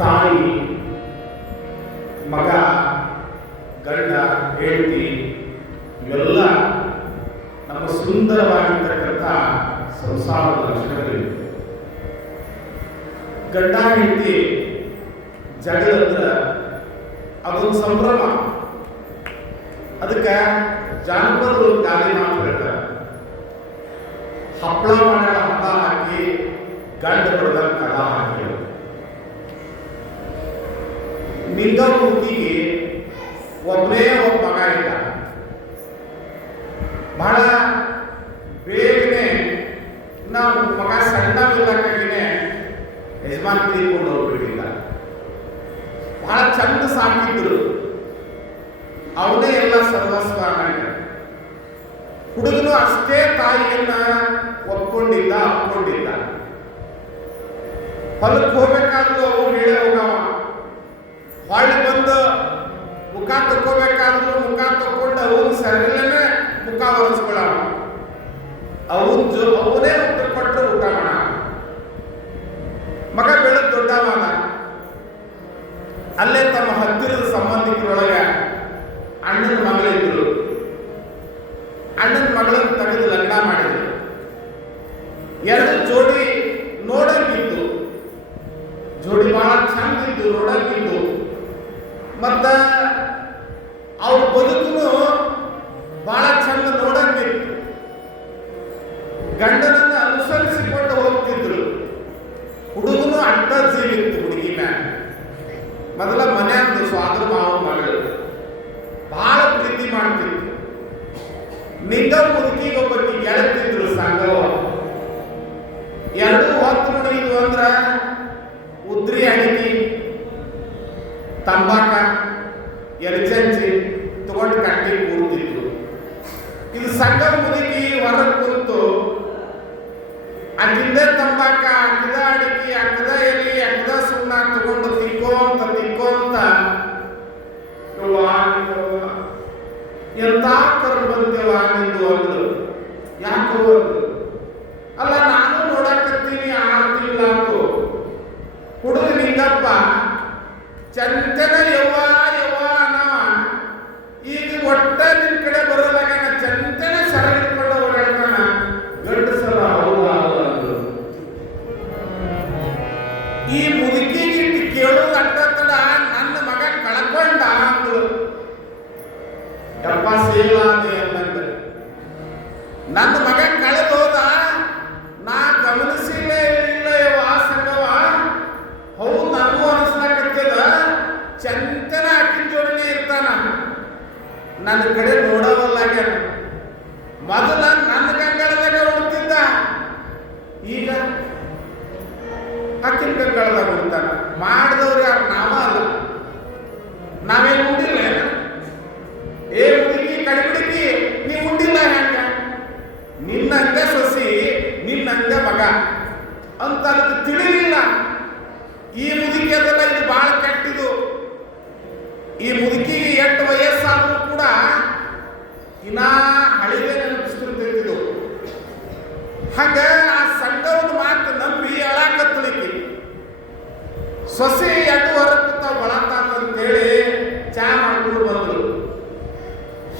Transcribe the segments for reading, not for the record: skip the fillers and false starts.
ತಾಯಿ, ಮಗ, ಗಂಡ, ಹೆಂಡತಿ ಇವೆಲ್ಲ ನಮ್ಮ ಸುಂದರವಾಗಿರ್ತಕ್ಕಂಥ ಸಂಸಾರದ ಲಕ್ಷಣಗಳಿವೆ. ಗಂಡ ಹೆಂಡತಿ ಜಗಳ ಅಂದ್ರೆ ಅದೊಂದು ಸಂಭ್ರಮ. ಅದಕ್ಕೆ ಜಾನಪದರು ಗಾಳಿ ಮಾತು ಹೇಳ್ತಾರೆ, ಹಪ್ಪಳ ಮಾಡ ಹಬ್ಬ ಹಾಕಿ ಗಂಡ ಬಡದ ಕಲ ಹಾಕಿ. ನಿಂಗ ಹುಡುಗಿಗೆ ಒಬ್ಬನೇ ಒಬ್ಬ ಮಗ ಇದ್ದ. ಬಹಳ ಬೇಗನೆ ನಾವು ಮಗ ಸಣ್ಣವಿಲ್ಲಕ್ಕಾಗಿನೇ ಯಜಮಾನ್ ತೀರ್ಕೊಂಡು ಹೋಗ್ಬಿಟ್ಟಿಲ್ಲ. ಬಹಳ ಚಂದ ಸಾಕಿದ್ರು, ಅವನೇ ಎಲ್ಲ ಸರ್ವಸ್ವ. ಹುಡುಗನು ಅಷ್ಟೇ ತಾಯಿಯನ್ನ ಒಪ್ಕೊಂಡಿದ್ದ, ಅಪ್ಕೊಂಡಿದ್ದ. ಹೊಲಕ್ಕೆ ಹೋಗ್ಬೇಕಾದ್ರೂ ಅವು ಹೇಳೇ ಹೋಗವ. ಹೊಳ್ಳಿ ಬಂದು ಮುಖ ತಕ್ಕೋಬೇಕಾದ್ರೂ ಮುಖ ತಕ್ಕೊಂಡು ಅವನು ಸರಿಲ್ಲೇ ಮುಖ ಒರೆಸ್ಕೊಳ್ಳವ. ಅವನೇ ಊಟ ಕೊಟ್ಟರು ಊಟ ಮಾಡ. ಮಗ ಬೆಳೆದು ದೊಡ್ಡವಾದ. ಅಲ್ಲೇ ತಮ್ಮ ಹತ್ತಿರದ ಸಂಬಂಧಿಕರೊಳಗೆ ಅಣ್ಣನ ಮಗಳಿದ್ರು. ಅಣ್ಣನ ಮಗಳನ್ನು ತೆಗೆದು ಲಗ್ನ ಮಾಡಿದ್ರು. ಎರಡು ಜೋಡಿ ನೋಡಂಗಿದ್ದು, ಜೋಡಿ ಬಹಳ ಚಂದ ಇದ್ದು, ನೋಡಂಗಿದ್ದು. ಮತ್ತ ಅವ್ರ ಬದುಕು ಬಹಳ ಚಂದ ನೋಡಂಗಿತ್ತು. ಗಂಡನನ್ನ ಅನುಸರಿಸಿಕೊಂಡು ಹೋಗ್ತಿದ್ರು. ಹುಡುಗನು ಅಡ್ಡ ಜೀವಿತ್ತು ಹುಡುಗಿನ. ಮೊದಲ ಮನೆಯಂದು ಸ್ವಾದ್ರ ಮಾವ ಮಗಳು ಬಹಳ ಪ್ರೀತಿ ಮಾಡ್ತಿದ್ರು. ನಿಂಗ ಮುದುಕಿಗೊಬ್ಬಕ್ಕೆ ಗೆಳತಿದ್ರು ಸಂಗವ. ಎರಡು ಹೊತ್ತು ಮುಡಿದು ಅಂದ್ರ ಉದ್ರಿ ಅಡಿಕೆ, ತಂಬಾಕ, ಎಲೆಚಂಚಿ ತಗೊಂಡು ಕಟ್ಟಿ ಕೂರ್ತಿದ್ರು. ಇದು ಸಂಘ ಮುದುಕಿ ಹೊರಗೆ ಕುಂತು ಅಕ್ಕಿಂದ ತಂಬಾಕ, ಅಕ್ಕದ ಅಡಿಕೆ, ಅಕ್ಕದ ಎಲೆ, ಅಕ್ಕದ ಸುಣ್ಣ ತಗೊಂಡು ತಿಕ್ಕೋಂತ ಎಂತ ಕರು ಬಂತೇವ ನಿಂದು ಅಂದ್ರು. ಯಾಕೋ ಅಲ್ಲ, ನಾನು ನೋಡಕತ್ತೀನಿ 6 ತಿಂಗಳಾಯ್ತು. ಹುಡುಗ ನಿಂಗಪ್ಪ ಚಂತನ ಯವ್ವ ಅನ್ನವ. ಈಗ ಒಟ್ಟ ನಿನ್ ಕಡೆ ಬರೋದಾಗ ಚಂತನ ಸರ ಹಿಡ್ಕೊಂಡು ಓಡಾಡ್ತಾನ. ಗಂಡಸರ ಹೌದಾ ಅಂದ್ರು. ಈ ಮುದುಕಿಗೆ ಕೇಳೋದು ಅಡ್ಡ ನನ್ನ ಮಗ ಕಳ್ಕೊಂಡ ಅಂದ್ರು. ಯಪ್ಪ ಸೇವಾದೆ ಅಂದಂಗ ನನ್ನ ಮಗ ಕಳೆದೋದ, ನಾ ಗಮನಿಸಿಲ್ಲೇ ಇಲ್ಲ ಸಂಗವ. ಹೌದು, ನನಗೂ ಅನಿಸ್ಲಾಕತ್ತದ. ಚಂತನ ಅಕ್ಕಿನ ಜೋಡಿನೇ ಇರ್ತಾನ, ನನ್ನ ಕಡೆ ನೋಡವಲ್ಲಾಗ. ಮೊದಲ ನನ್ನ ಗಂಗಳದಾಗ ಹುಡುಕ್ತಿದ್ದ, ಈಗ ಅಕ್ಕಿನ ಗಂಗಳದಾಗ ಹುಡುಕ್ತಾನ. ಮಾಡಿದವ್ರು ಯಾರು? ನಾವ ಅಲ್ಲ. ನಾವೇನು ಉಂಡಿಲ್ಲ. ಏ ಹುಡುಗಿ ಕಡಿಬಿಡಿಕಿ, ನೀ ಉಂಡಿಲ್ಲ ಹೆಂಗ? ನಿನ್ನಂಗ ಸೊಸಿ, ನಿನ್ನಂಗ ಮಗ ಅಂತ ಅದಕ್ಕೆ ತಿಳಿಲಿಲ್ಲ. ಈ ಮುದುಕಿ ಅದೆಲ್ಲ ಇದು ಬಹಳ ಕೆಟ್ಟಿದು. ಈ ಮುದುಕಿಗೆ 8 ವಯಸ್ಸಾದ್ರೂ ಕೂಡ ಇನ್ನ ಹಳಿವೆ ನೆನಪಿಸ್ತಿರ್ತಿದ್ದು. ಹಂಗ ಆ ಸಂಘದ ಮಾತು ನಂಬಿ ಅಳಾಕತ್ತಲಿಕ್ಕೆ ಸೊಸೆ 2 ಹೊರಕುತ್ತ ಬಳತಾನಂತೇಳಿ ಚಾ ಮಾಡ್ಕೊಂಡು ಬಂದ್ರು.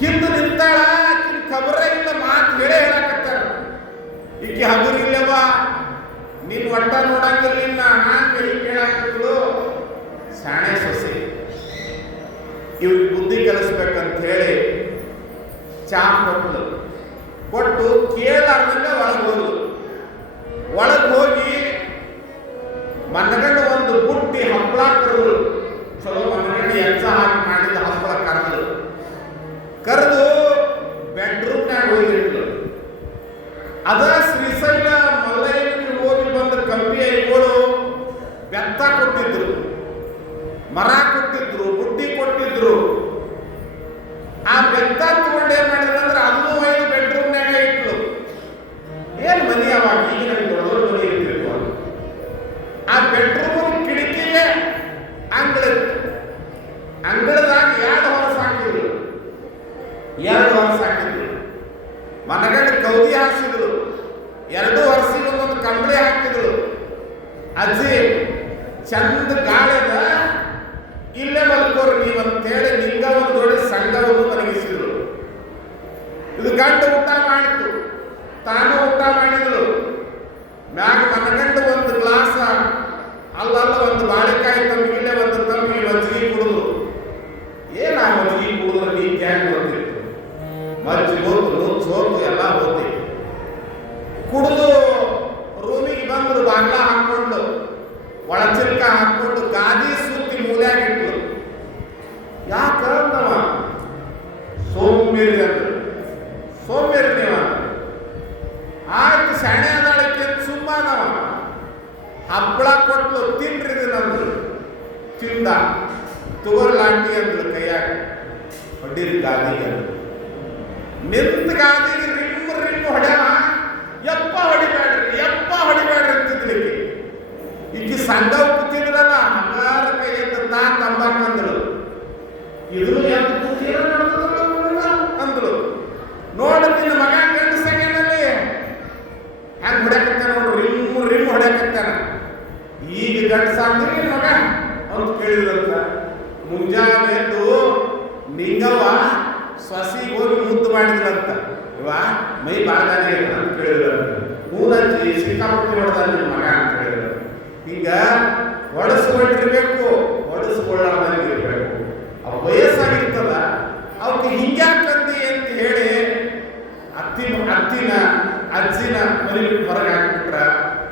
ಹಿಂದೆ ನಿಂತಾಳ, ಆಕಿನ ಖಬರ ಇಲ್ಲ, ಮಾತು ಹೇಳಾಕತ್ತಾರ. ಈಕೆ ಹಗುರಿಲ್ಲವ, ನೀನ್ ಒಟ್ಟ ನೋಡಂಗಿಲ್ಲ ಹಾಂಗೆ ಕೇಳಾಕತ್ಳು. ಶಾಣೆ ಸೊಸೆ ಇವ್ರಿಗೆ ಬುದ್ಧಿ ಕಲಿಸ್ಬೇಕಂತ ಹೇಳಿ ಚಾ ಕೊಟ್ಟು ಕೇಳಾರ್ದಂಗ ಒಳಗೆ ಹೋದ್ರು. ಒಳಗೆ ಹೋಗಿ ಮನಗಂಡು ಒಂದು ಬುಟ್ಟಿ ಹಪ್ಪಳ ಕರೆದ್ರು. ಚಲೋ ಮನಗಂಡು ಎಜ್ಜ ಹಾಕಿ ಮಾಡಿದ ಹಪ್ಪಳ ಕರೆದು ಬೆಡ್ರೂಮ್ನಾಗ ಹೋಗಿಟ್ಲು. ಅದ ಶ್ರೀಶೈಲ ಮಲ್ಲಯ್ಯನಿಗೆ ಹೋಗಿ ಬಂದ ಕಂಪಿ ಐಗಳು ಬೆತ್ತ ಕೊಟ್ಟಿದ್ರು, ಮರ ಕೊಟ್ಟಿದ್ರು, ಬುಟ್ಟಿ ಕೊಟ್ಟಿದ್ರು. ಆ ಬೆತ್ತ ತಗೊಂಡು ಏನ್ ಮಾಡಿದ್ರು ಅಂದ್ರೆ ಅದನ್ನು ಒಯ್ದು ಬೆಡ್ರೂಮ್ನಾಗ ಇಟ್ಲು. ಏನ್ ಮನಿ ಅವಾಗ, ಈಗ ನಮ್ಗೆ ದೊಡ್ಡ ಮನಿ ಇರ್ತಿರ್ವ. ಆ ಬೆಡ್ರೂಮ್ ಕಿಟಕಿಗೆ ಅಂಗಳದಾಗ 2 ಹೊರಸು ಹಾಕಿದ್ರು. 2 ಹೊರಸು ಹಾಕಿದ್ರು. ಮನಗಂಡು ಕೌದಿ ಹಾಕಿದ್ರು. 2 ವರ್ಷಿಗೆ ಒಂದೊಂದು ಕಂಬಳಿ ಹಾಕಿದ್ರು. ಅಜ್ಜಿ ಚಂದ ಗಾಳಿದ ಇಲ್ಲೇ ಮಲ್ಕೋರು ನೀವಂತೇಳಿ ಲಿಂಗವನ್ನು ನೋಡಿ ಸಂಘವನ್ನು ಮಲಗಿಸಿದ್ರು. ಇದು ಗಂಡು ಊಟ ಮಾಡಿತು, ತಾನು ಊಟ ಮಾಡಿದ್ರು. ಮ್ಯಾಗ ಮನಗಂಡು ಒಂದು ಗ್ಲಾಸ ಅಲ್ಲಲ್ಲ ಒಂದು ಬಾಳೆಕಾಯಿ ತಂಬಿ ಇಲ್ಲೇ ಒಂದು ತಂಬಿ ಮಜ್ಜಿಗೆ ಕುಡಿದು. ಏನ ಮಜ್ಜಿಗೆ ಕುಡಿದ್ರೆ ನೀ ಗ್ಯಾಂಗ್ ಬರ್ತಿತ್ತು, ಮಜ್ಜಿಗೆ ಹೋತು ಸೋತು ಎಲ್ಲ ಹೋತಿ. ಕುಡಿದು ರೂಮಿಗೆ ಬಂದ್ರು, ಬಾಗ್ಲ ಹಾಕೊಂಡು ಒಳಚಿಲ್ಕ ಹಾಕೊಂಡು ಗಾದಿ ಸುತ್ತಿ ಮೂಲ್ಯಾಗಿಟ್ಲು. ಯಾಕಂದವ ಸೋಂಬೇರಿ ಅಂದ್ರು. ಸೋಂಬೇರಿ ನೀವ ಆಯ್ತು ಶಾಣೆ ಅದಾಳಕ್ಕೆ ಸುಮ್ಮನವ. ಹಪ್ಪಳ ಕೊಟ್ಲು, ತಿನ್ರಿ ಅಂದ್ರು. ತಿಂದ. ತುವರ್ ಲಾಂಟಿ ಅಂದ್ರು ಕೈಯಾಗ, ಹೊಡೀರಿ ಗಾದಿಗೆ ಅಂದ್ರು. ನಿಂತ ಗಾದಿಗೆ ರಿಮ್ ರಿಮ್ ಹೊಡ್ಯಾವ. ಯಪ್ಪ ಹೊಡಿಬೇಡ್ರಿ ಅಂತಿದ್ಲಿಕ್ಕೆ. ಈಗ ಸಂಘ ಕೂತಿದ್ರಲ್ಲ ಹಂಗಾರ ಕೈ ಎದ್ದು ತಾ ತಂಬಾಕಂದ್ರು. ಇದ್ರು ಎದ್ದು ಕೂತೀರ ಅಂದ್ರು. ನೋಡ ನಿನ್ನ ಮಗ ಗಂಡ ಸೆಕೆಂಡಲ್ಲಿ ಹೆಂಗ್ ಹೊಡ್ಯಾಕತ್ತಾನ ನೋಡ್ರಿ, ರಿಮ್ ಹೊಡ್ಯಾಕತ್ತಾನ. ಈಗ ಗಂಡ ಸಾಂದ್ರಿ ನಿನ್ನ ಮಗ ಅಂತ ಕೇಳಿದ್ರಂತ. ಮುಂಜಾನೆ ಎದ್ದು ನಿಂಗವ್ವ ಸೊಸಿಗೆ ಹೋಗಿ ಮುದ್ದು ಮಾಡಿದ್ರಂತ. ಇವ ಮೈ ಬಾಳದಾನೆ ಅಂತ ಕೇಳಿದ್ರಂತ. ಊರಲ್ಲಿ ಸಿಕ್ಕಾಪಟ್ಟಿ ಹೊಡೆದ ನಿನ್ನ ಮಗ ಅಂತ ಹೇಳಿದ್ರು. ಈಗ ಹೊಡೆಸ್ಕೊಂಡಿರ್ಬೇಕು, ಹೊಡೆಸ್ಕೊಳ್ಳೋದಿರ್ಬೇಕು. ಅವ್ ವಯಸ್ಸಾಗಿರ್ತದ, ಅವಕ್ಕೆ ಹಿಂಗ್ಯಾಕಂದಿ ಅಂತ ಹೇಳಿ ಅಜ್ಜಿನ ಮನೆ ಬಿಟ್ಟು ಹೊರಗೆ ಹಾಕ್ಬಿಟ್ರ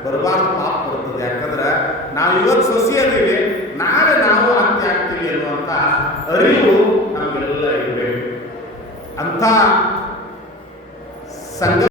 ಬರಬಾರ್ದು, ಪಾಪ ಬರ್ತದೆ. ಯಾಕಂದ್ರೆ ನಾವು ಇವತ್ತು ಸೊಸಿ ಅದೀವಿ, ನಾಳೆ ನಾವು ಅತ್ತೆ ಆಗ್ತೀವಿ ಅನ್ನುವಂಥ ಅರಿವು ನಮಗೆಲ್ಲ ಇರಬೇಕು. ಅಂತ ಸಂಘ